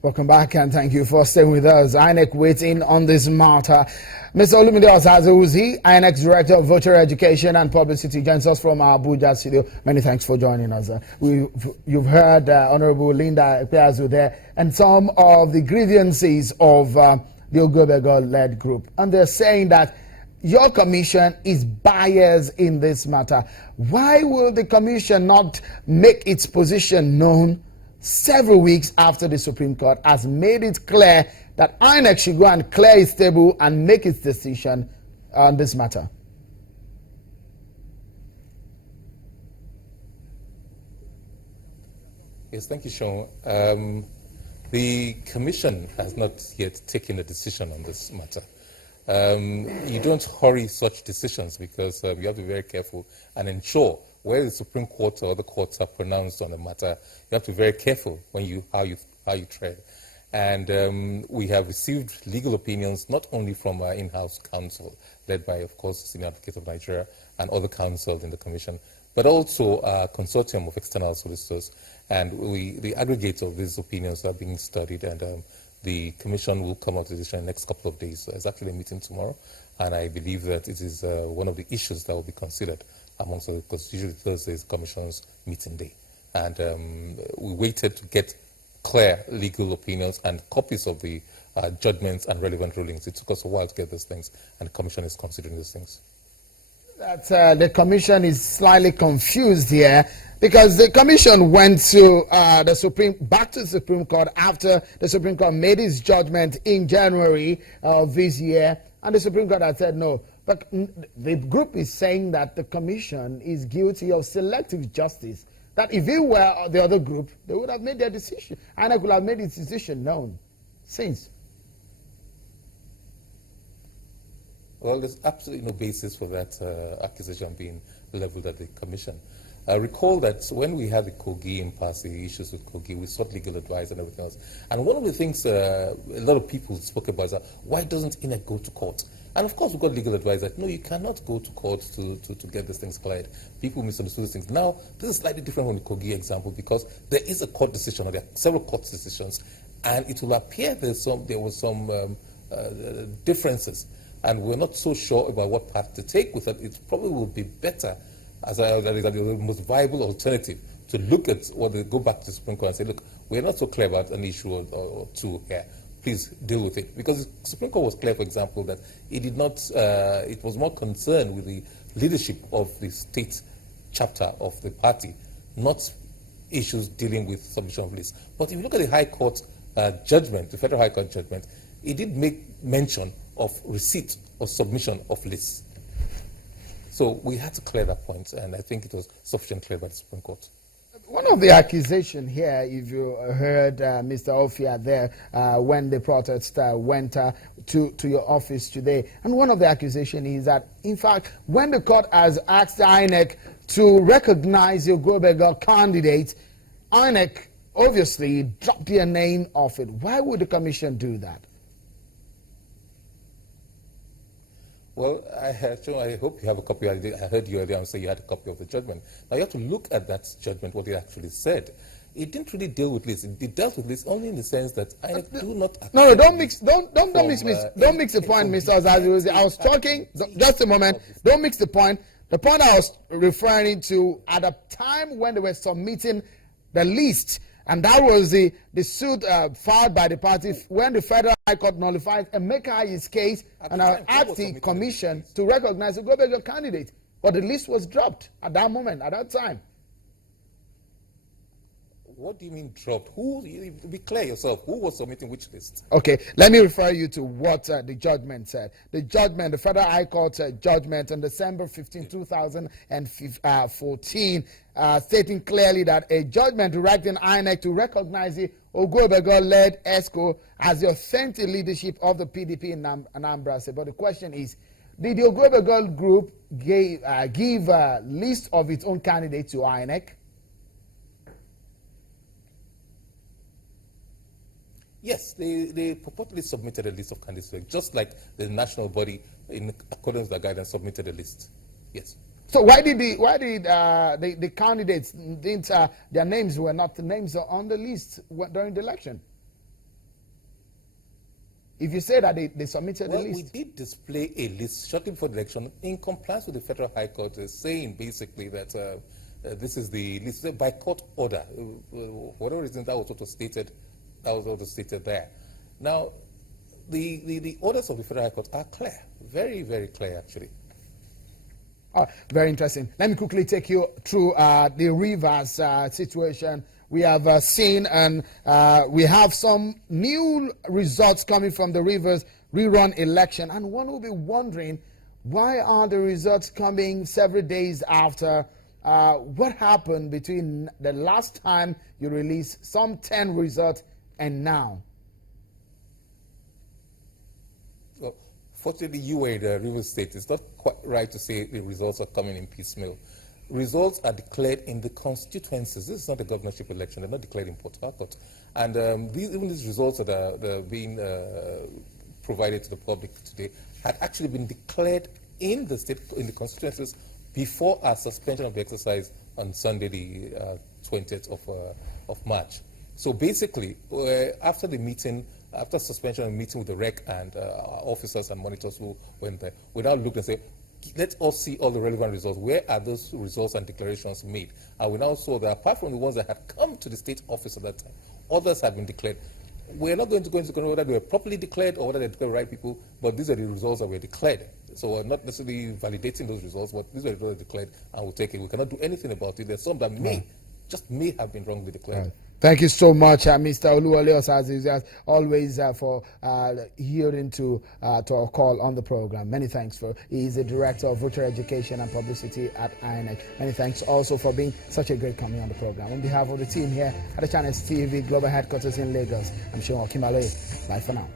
Welcome back and thank you for staying with us. INEC waiting on this matter. Mr. Olumide Osazouzi, INEC's Director of Virtual Education and Publicity, joins us from our Abuja studio. Many thanks for joining us. You've heard Honorable Linda Ekpeazu there and some of the grievances of the Ogwebego-led group. And they're saying that your commission is biased in this matter. Why will the commission not make its position known several weeks after the Supreme Court has made it clear that INEC should go and clear its table and make its decision on this matter? Yes, thank you, Sean. The Commission has not yet taken a decision on this matter. You don't hurry such decisions because you have to be very careful and ensure where the Supreme Court or other courts are pronounced on the matter. You have to be very careful when how you tread. And we have received legal opinions not only from our in-house counsel, led by, of course, the Senior Advocate of Nigeria and other counsels in the Commission, but also a consortium of external solicitors. And the aggregate of these opinions are being studied, and the Commission will come out with a decision in the next couple of days. So there's actually a meeting tomorrow, and I believe that it is one of the issues that will be considered amongst them, because usually Thursday is the Commission's meeting day. And we waited to get clear legal opinions and copies of the judgments and relevant rulings. It took us a while to get those things, and the Commission is considering those things. That the Commission is slightly confused here, because the Commission went to back to the Supreme Court after the Supreme Court made its judgment in January of this year, and the Supreme Court had said no. But the group is saying that the Commission is guilty of selective justice. That if it were the other group, they would have made their decision, and it would have made its decision known since. Well, there's absolutely no basis for that accusation being leveled at the Commission. Recall that when we had the Kogi impasse, the issues with Kogi, we sought legal advice and everything else. And one of the things a lot of people spoke about is that why doesn't INEC go to court? And of course, we got legal advice that no, you cannot go to court to get these things cleared. People misunderstood these things. Now, this is slightly different from the Kogi example because there is a court decision, or there are several court decisions, and it will appear there were some differences. And we're not so sure about what path to take with it. It probably will be better, that is the most viable alternative, to look at what they go back to the Supreme Court and say, look, we're not so clear about an issue or two here. Please deal with it. Because the Supreme Court was clear, for example, that it did not, it was more concerned with the leadership of the state chapter of the party, not issues dealing with submission of lists. But if you look at the High Court judgment, the Federal High Court judgment, it did make mention of receipt or submission of lists. So we had to clear that point, and I think it was sufficiently clear by the Supreme Court. One of the accusations here, if you heard Mr. Ofia there when the protest went to your office today, and one of the accusations is that, in fact, when the court has asked INEC to recognize the Ogwebego candidate, INEC obviously dropped their name off it. Why would the Commission do that? Well, I hope you have a copy. I heard you earlier say you had a copy of the judgment. Now you have to look at that judgment, what it actually said. It didn't really deal with lists. It dealt with lists only in the sense that I do not. No, don't mix the point, Mr. Ozazi. I was talking. Just a moment. Don't mix the point. The point I was referring to at a time when they were submitting the list. And that was the suit filed by the party when the Federal High Court nullified Emeka's case and asked the Commission to recognize the Ogwebego candidate. But the list was dropped at that moment, at that time. What do you mean dropped? Be clear yourself. Who was submitting which list? Okay, let me refer you to what the judgment said. The judgment, the Federal High Court judgment on December 15, 2014, stating clearly that a judgment directing INEC to recognize the Ogwebego-led S.Court as the authentic leadership of the PDP in Anambra. But the question is, did the Ogwebego group give a list of its own candidates to INEC? Yes, they purportedly submitted a list of candidates, just like the national body, in accordance with the guidance, submitted a list. Yes. So why did the candidates didn't their names were not the names on the list during the election? if you say that they submitted Well, the list. we did display a list shortly before the election in compliance with the Federal High Court, saying basically that this is the list by court order. Whatever reason that was what was stated, there. Now, the orders of the Federal High Court are clear, very, very clear, actually. Very interesting. Let me quickly take you through the Rivers situation. We have seen and we have some new results coming from the Rivers rerun election. And one will be wondering, why are the results coming several days after? What happened between the last time you released some 10 results and now? Well, fortunately, you were in the Rivers State. It's not quite right to say the results are coming in piecemeal. Results are declared in the constituencies. This is not a governorship election. They're not declared in Port Harcourt. And even these results that are being provided to the public today had actually been declared in the state, in the constituencies, before our suspension of the exercise on Sunday, the 20th of March. So basically, after the meeting, after suspension and meeting with the REC and officers and monitors who went there, we now looked and said, let us see all the relevant results. Where are those results and declarations made? And we now saw that apart from the ones that had come to the state office at that time, others had been declared. We're not going to go into whether they were properly declared or whether they declared right people, but these are the results that were declared. So we're not necessarily validating those results, but these are the results declared, and we'll take it. We cannot do anything about it. There's some that may have been wrongly declared. Right. Thank you so much, Mr. Oluwole Osaze, as always, for adhering to our call on the program. Many thanks. He's the Director of Voter Education and Publicity at INEC. Many thanks also for being such a great coming on the program. On behalf of the team here at the Channels TV Global Headquarters in Lagos, I'm Sean Kimbalé. Bye for now.